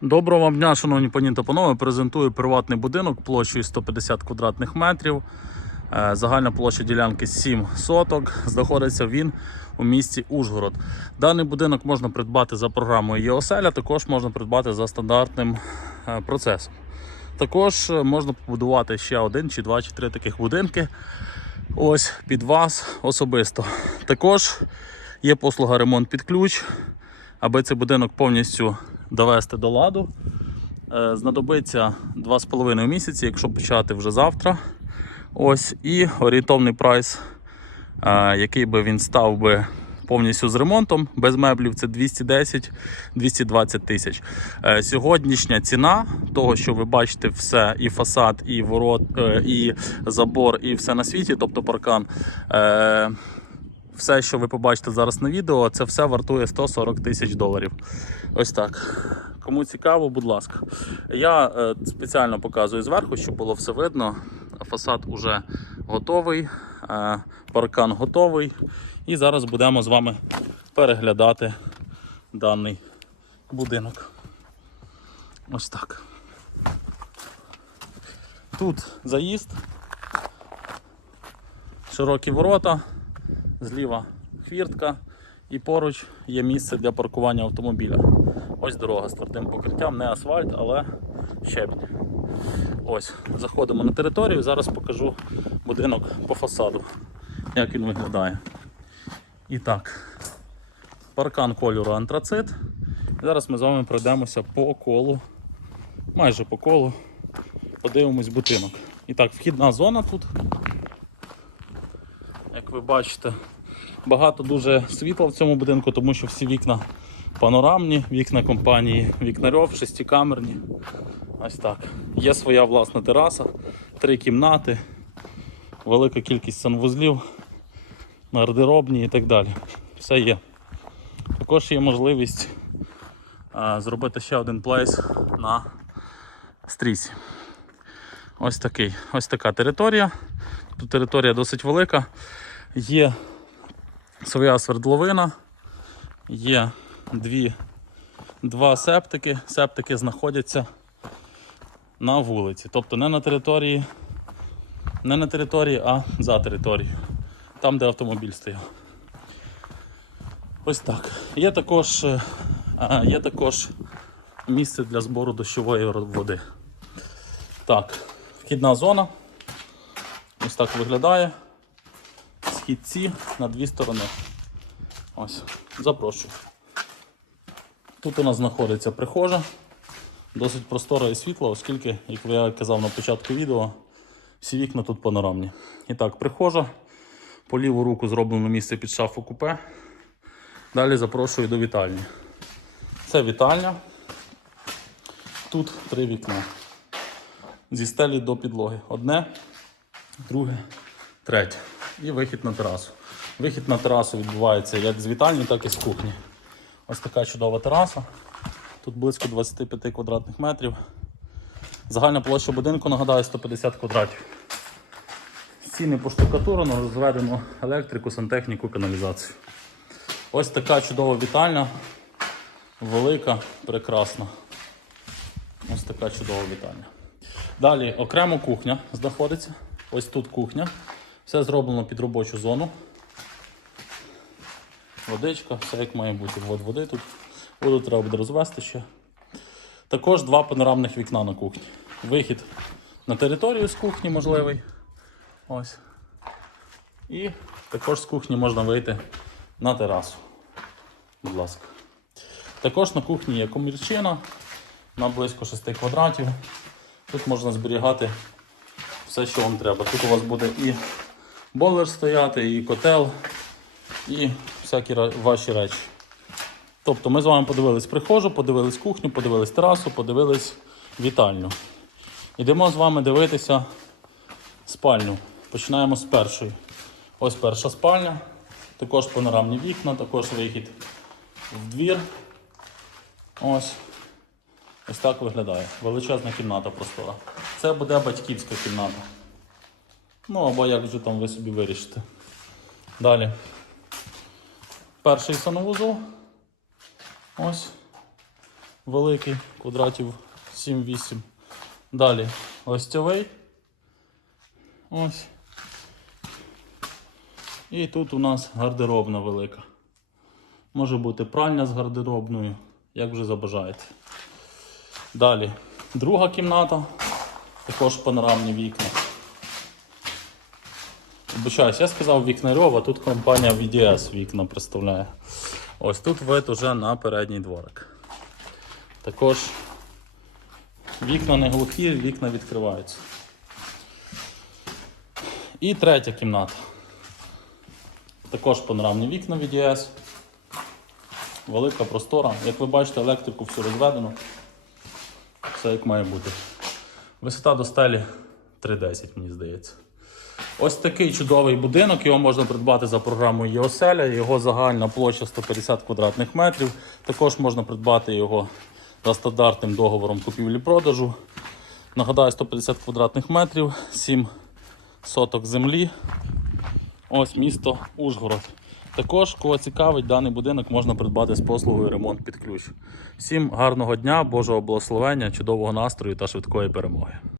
Доброго вам дня, шановні пані та панове. Презентую приватний будинок площею 150 квадратних метрів. Е, Загальна площа ділянки 7 соток. Знаходиться він у місті Ужгород. Даний будинок можна придбати за програмою ЄОСЕЛЯ, також можна придбати за стандартним е, процесом. Також е, можна побудувати ще один, чи два, чи три таких будинки. Ось під вас особисто. Також є послуга ремонт під ключ. Аби цей будинок повністю довести до ладу, е, знадобиться 2,5 місяці, якщо почати вже завтра. Ось і орієнтовний прайс, е, який би він став би повністю з ремонтом, без меблів, це 210-220 тисяч. Е, Сьогоднішня ціна того, що ви бачите все, і фасад, і ворот, і забор, і все на світі, тобто паркан. Все, що ви побачите зараз на відео, це все вартує 140 тисяч доларів. Ось так. Кому цікаво, будь ласка. Я е, спеціально показую зверху, щоб було все видно. Фасад уже готовий, е, паркан готовий. І зараз будемо з вами переглядати даний будинок. Ось так. Тут заїзд, широкі ворота, зліва хвіртка і поруч є місце для паркування автомобіля. Ось дорога з твердим покриттям, не асфальт, але щебінь. Ось, заходимо на територію, зараз покажу будинок по фасаду, як він виглядає. І так, паркан кольору антрацит. Зараз ми з вами пройдемося по колу, майже по колу, подивимось будинок. І так, вхідна зона тут. Як ви бачите, багато дуже світла в цьому будинку, тому що всі вікна панорамні, вікна компанії Вікнарьов, шестикамерні. Ось так. Є своя власна тераса, три кімнати, велика кількість санвузлів, гардеробні і так далі. Все є. Також є можливість а, зробити ще один плейс на стрісі. Ось такий, ось така територія. Тут територія досить велика. Є своя свердловина, є дві, два септики. Септики знаходяться на вулиці. Тобто не на території, не на території, а за територією. Там, де автомобіль стояв. Ось так. Є також, е, є також місце для збору дощової води. Так, вхідна зона. Ось так виглядає. Східці на дві сторони. Ось, запрошую. Тут у нас знаходиться прихожа. Досить простора і світла, оскільки, як я казав на початку відео, всі вікна тут панорамні. І так, прихожа. По ліву руку зроблено місце під шафу купе. Далі запрошую до вітальні. Це вітальня. Тут три вікна. Зі стелі до підлоги. Одне, друге, третє. І вихід на терасу. Вихід на терасу відбувається як з вітальні, так і з кухні. Ось така чудова тераса. Тут близько 25 квадратних метрів. Загальна площа будинку, нагадаю, 150 квадратів. Стіни поштукатурено, розведено електрику, сантехніку, каналізацію. Ось така чудова вітальня. Велика, прекрасна. Ось така чудова вітальня. Далі окремо кухня знаходиться. Ось тут кухня. Все зроблено під робочу зону. Водичка, все як має бути. От води тут. Воду треба буде розвести ще. Також два панорамних вікна на кухні. Вихід на територію з кухні можливий. Ось. І також з кухні можна вийти на терасу. Будь ласка. Також на кухні є комірчина на близько 6 квадратів. Тут можна зберігати все, що вам треба. Тут у вас буде і бойлер стояти, і котел, і всякі ваші речі. Тобто ми з вами подивились прихожу, подивились кухню, подивились терасу, подивились вітальню. Йдемо з вами дивитися спальню. Починаємо з першої. Ось перша спальня. Також панорамні вікна, також вихід в двір. Ось. Ось так виглядає. Величезна кімната простора. Це буде батьківська кімната. Ну або як вже там ви собі вирішите. Далі. Перший санвузол. Ось. великий, квадратів 7-8. Далі гостьовий. Ось. І тут у нас гардеробна велика. Може бути пральня з гардеробною, як вже забажаєте. Далі друга кімната, також панорамні вікна. Обичаюсь, я сказав вікнарьов, а тут компанія VDS вікна представляє. Ось тут вид уже на передній дворик. Також вікна не глухі, вікна відкриваються. І третя кімната. Також панорамні вікна VDS. Велика простора. Як ви бачите, електрику все розведено. Все як має бути. Висота до стелі 3,10, мені здається. Ось такий чудовий будинок. Його можна придбати за програмою ЄОСЕЛЯ. Його загальна площа 150 квадратних метрів. Також можна придбати його за стандартним договором купівлі-продажу. Нагадаю, 150 квадратних метрів, 7 соток землі. Ось місто Ужгород. Також, кого цікавить, даний будинок можна придбати з послугою ремонт під ключ. Всім гарного дня, Божого благословення, чудового настрою та швидкої перемоги.